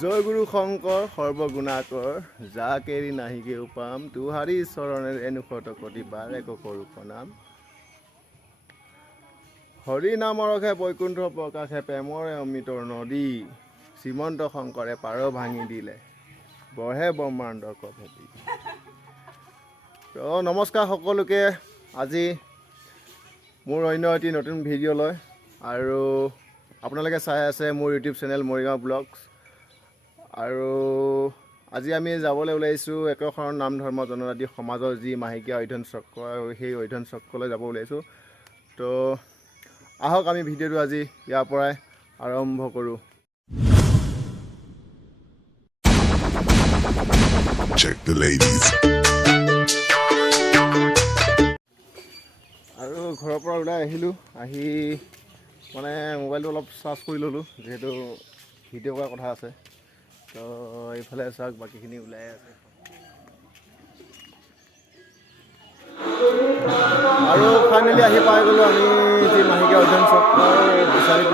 জয় গুৰু শংকৰ সৰ্বগুণাকৰ যাক এৰি নাহিকে উপাম তুহাৰী চৰণেৰ এনুশত কোটি বাৰে কৰো প্ৰণাম হৰি নামৰহে বৈকুণ্ঠ প্ৰকাশে প্ৰেমৰে অমৃতৰ নদী শ্ৰীমন্ত শংকৰে পাৰ ভাঙি দিলে বৰহে ব্ৰহ্মাণ্ড কভেটি। তো নমস্কাৰ সকলোকে, আজি মোৰ অন্য এটি নতুন ভিডিঅ'লৈ আৰু আপোনালোকে চাই আছে মোৰ ইউটিউব চেনেল মৰিগাঁও ব্লগছ। আৰু আজি আমি যাবলৈ ওলাইছোঁ একশৰণ নাম ধৰ্ম জনজাতি সমাজৰ যি মাহেকীয়া অধ্যয়ন চক্ৰ, সেই অধ্যয়ন চক্ৰলৈ যাব ওলাইছোঁ। তো আহক আমি ভিডিঅ'টো আজি ইয়াৰ পৰাই আৰম্ভ কৰোঁ। Check the ladies. আৰু ঘৰৰ পৰা ওলাই আহিলোঁ, আহি মানে মোবাইলটো অলপ চাৰ্জ কৰি ল'লোঁ, যিহেতু ভিডিঅ' কৰাৰ কথা আছে। তো এইফালে চাওক, বাকীখিনি ওলাই আছে। আৰু ফাইনেলি আহি পাই গ'লোঁ আমি যি মাহেকীয়া অধ্যয়ন চক্ৰ বিচাৰি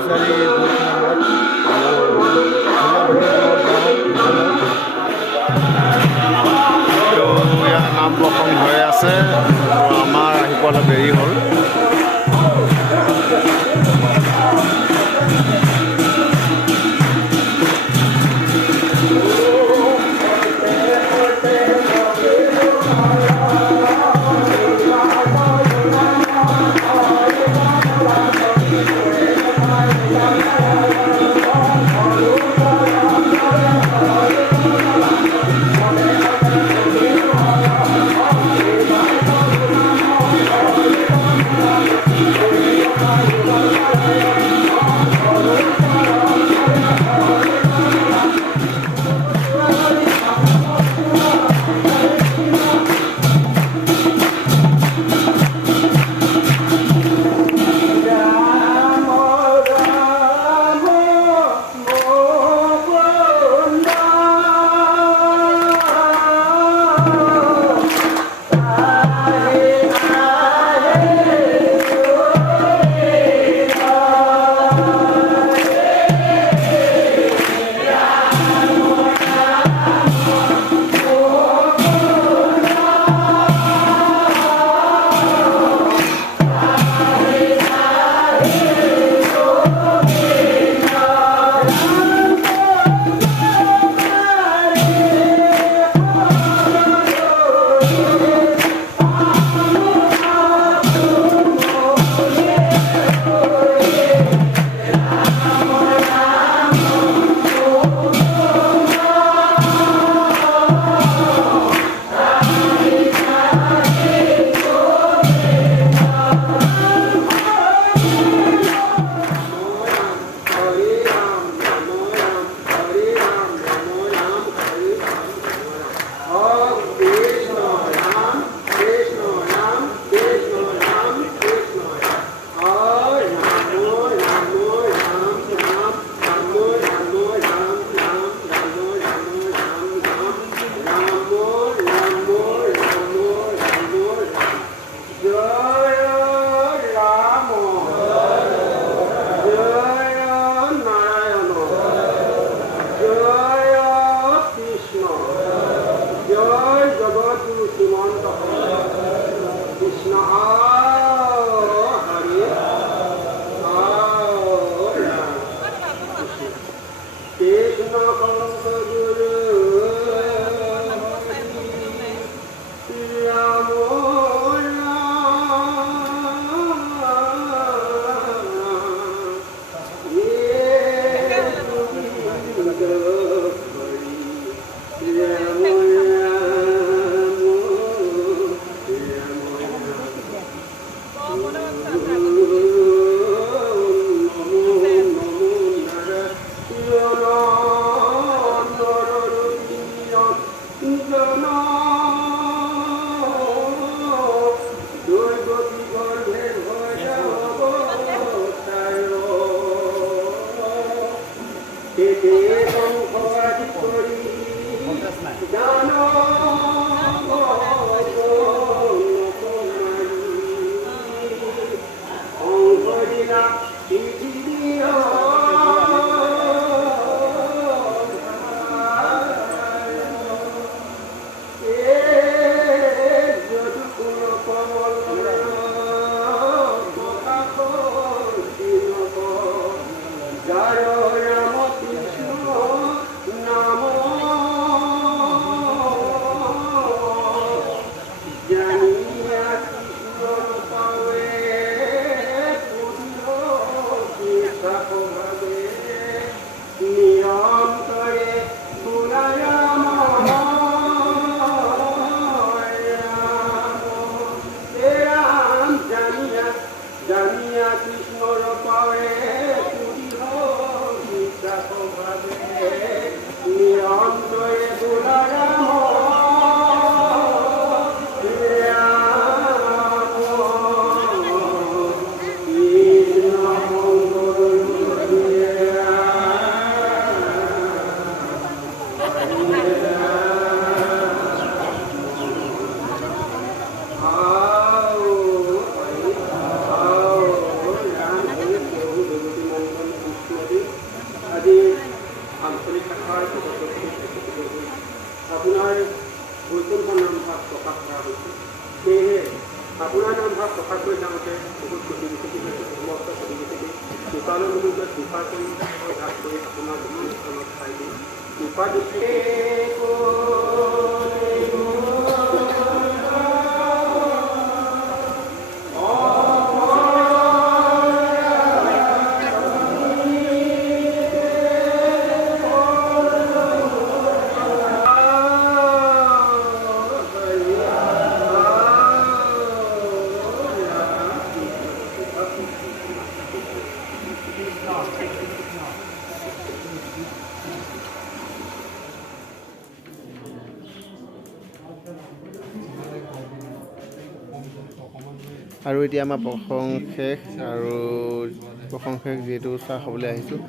নাম প্ৰসংগ হৈ আছে আৰু আমাৰ আহি পোৱা অলপ দেৰি হ'ল। আপোনাৰ বৈকুণ্ঠ নামভাগ প্ৰকাশ কৰা হৈছে। সেয়েহে আপোনাৰ নামভাগ প্ৰকাশ কৰি যাওঁতে বহুত ক্ষতি বিক্ষতি হৈছে, সমস্ত ক্ষতি বিক্ষতি দোকানৰ মুহূৰ্তত দুপা কৰি ঘাট কৰি আপোনাৰ দোকান স্থানত খাই দিওঁ দুপা আৰু এতিয়া আমাৰ প্ৰসং শেষ আৰু প্ৰসং শেষ যিহেতু চাহ খাবলৈ আহিছোঁ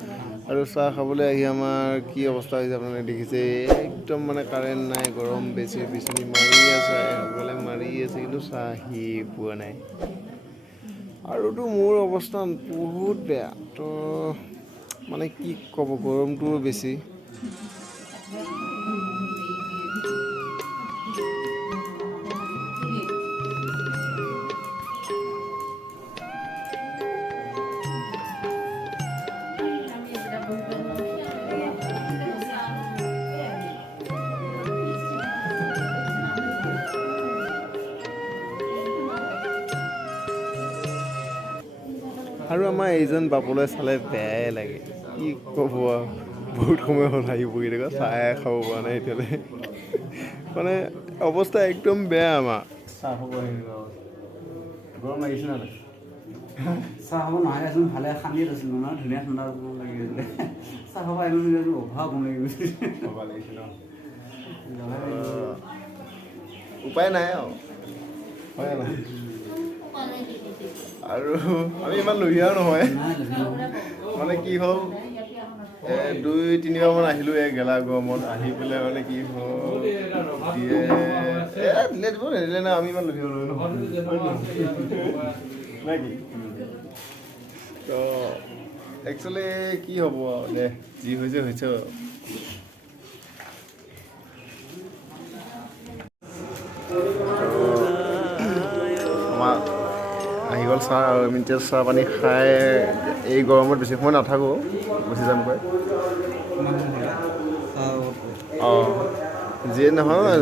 আৰু চাহ খাবলৈ আহি আমাৰ কি অৱস্থা হৈছে আপোনালোকে দেখিছে একদম মানে কাৰেণ্ট নাই গৰম বেছি বিচনী মাৰি আছে সকলে মাৰি আছে কিন্তু চাহ আহি পোৱা নাই আৰুতো মোৰ অৱস্থা বহুত বেয়া তো মানে কি ক'ব গৰমটোও বেছি আৰু আমাৰ এইজন বাপলৈ চালে বেয়াই লাগে কি ক'ব আৰু বহুত সময় হ'ল আহি পৰি থকা চাহে খাব পৰা নাই এতিয়ালৈ মানে অৱস্থা একদম বেয়া আমাৰ চাহ খাব গৰম লাগিছে নাই চাহ খাব নহয় আছিলোঁ ভালে খান্দি লৈছিলোঁ ন ধুনীয়া ঠাণ্ডা লাগি আছিলে চাহ খাব আহিলোঁ অভাৱ কম লাগি গৈছে উপায় নাই আৰু হয় নাই আৰু আমি ইমান লুহিয়াও নহয় মানে কি হ'ল 2-3 বাৰমান আহিলোঁ এই গেলা গৰমত আহি পেলাই মানে কি হ'ল দিয়ে দিলে দিব নিদিলে না আমি ইমান লুহিয়াও নহয় নে কি তো একচুৱেলি কি হ'ব আৰু দে যি হৈছে হৈছে আমাৰ আহি গ'ল চাহ আৰু আমি এতিয়া চাহ পানী খাই এই গৰমত বেছি সময় নাথাকোঁ গুচি যামগৈ অঁ যিয়ে নহয়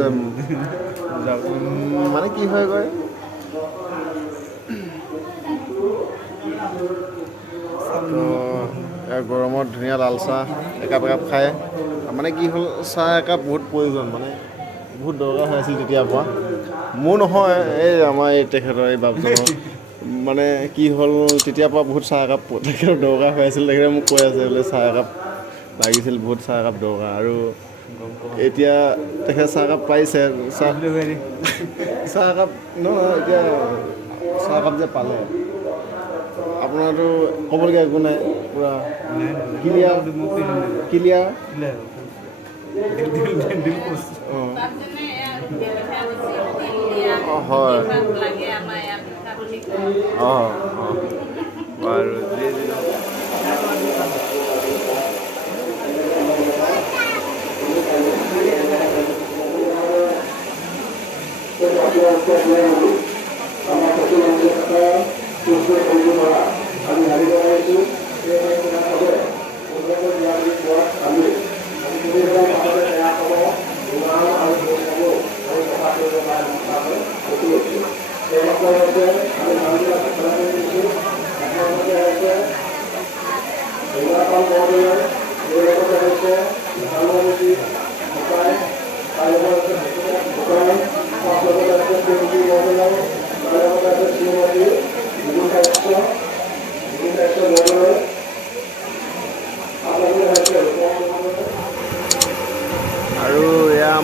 মানে কি হয়গৈ তো গৰমত ধুনীয়া লাল চাহ একাপ খাই মানে কি হ'ল চাহ একাপ বহুত প্ৰয়োজন মানে বহুত দৰকাৰ হৈ আছিল তেতিয়াৰ পৰা মোৰ নহয় এই আমাৰ এই তেখেতৰ এই বাপজনৰ মানে কি হ'ল তেতিয়াৰ পৰা বহুত চাহ একাপ তেখেতৰ দৰকাৰ হৈ আছিল তেখেতে মোক কৈ আছে বোলে চাহ একাপ লাগিছিল বহুত চাহ একাপ দৰকাৰ আৰু এতিয়া তেখেতে চাহ একাপ পাইছে চাহ একাপ নহয় এতিয়া চাহ একাপ যে পালে আপোনাৰতো ক'বলগীয়া একো নাই পূৰা ক্লিয়াৰ অঁ হয় অঁ অঁ বাৰু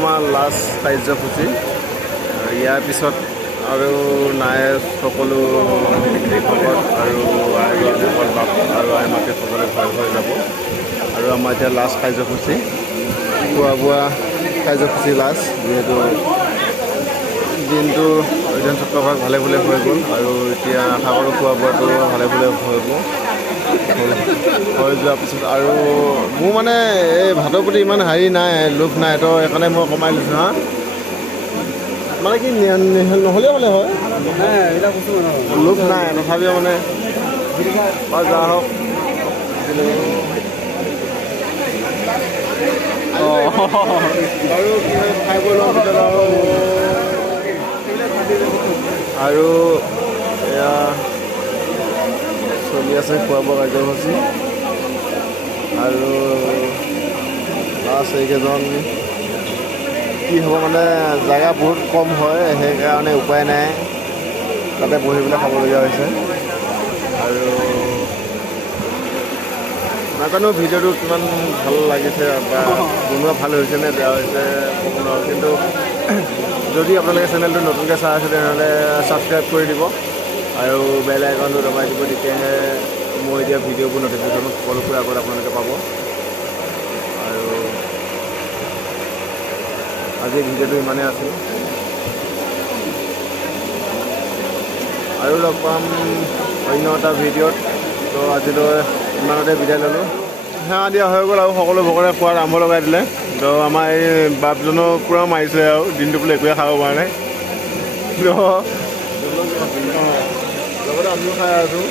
আমাৰ লাষ্ট কাৰ্যসূচী ইয়াৰ পিছত আৰু নাই সকলো পিতৃভকত আৰু আইসকল বাপ আৰু আই মাতৃসকলে ঘৰে ঘৰে যাব আৰু আমাৰ এতিয়া লাষ্ট কাৰ্যসূচী খোৱা বোৱা কাৰ্যসূচী লাষ্ট যিহেতু দিনটো অধ্যয়ন চক্ৰভাগ ভালে ভালে হৈ গ'ল আৰু এতিয়া আশা কৰোঁ খোৱা বোৱাটো ভালে ভালে হৈ যোৱাৰ পিছত আৰু মোৰ মানে এই ভাতৰ প্ৰতি ইমান হেৰি নাই লোভ নাই তো সেইকাৰণে মই কমাই লৈছোঁ হা মানে কি নহ'লেও হ'লে হয় এইবিলাক বস্তু লোভ নাই তথাপিও মানে বা যা হওক আৰু কি হয় খাই বৈ লোৱাৰ পিছত আৰু এয়া চলি আছে খোৱা বোৱা কাৰ্যসূচী আৰু লাষ্ট এইকেইজন কি হ'ব মানে জেগা বহুত কম হয় সেইকাৰণে উপায় নাই তাতে বহি পেলাই খাবলগীয়া হৈছে আৰু নাজানো ভিডিঅ'টো কিমান ভাল লাগিছে বা বনোৱা ভাল হৈছে নে বেয়া হৈছে ক'ব নোৱাৰোঁ কিন্তু যদি আপোনালোকে চেনেলটো নতুনকৈ চাই আছে তেনেহ'লে ছাবস্ক্ৰাইব কৰি দিব আৰু বেল আইকনটো দবাই দিব তেতিয়াহে মই এতিয়া ভিডিঅ'বোৰ নটিফিকেশ্যন সকলোবোৰ আগত আপোনালোকে পাব আৰু আজিৰ ভিডিঅ'টো ইমানেই আছিল আৰু লগ পাম অন্য এটা ভিডিঅ'ত তো আজিলৈ ইমানতে বিদায় ল'লোঁ সেৱা দিয়া হৈ গ'ল আৰু সকলো ভকতে খোৱাত আৰম্ভ লগাই দিলে তো আমাৰ এই বাপজনো পূৰা মাৰিছে আৰু দিনটো বোলে একোৱে খাব পৰা নাই লগতে আমিও খাই আছোঁ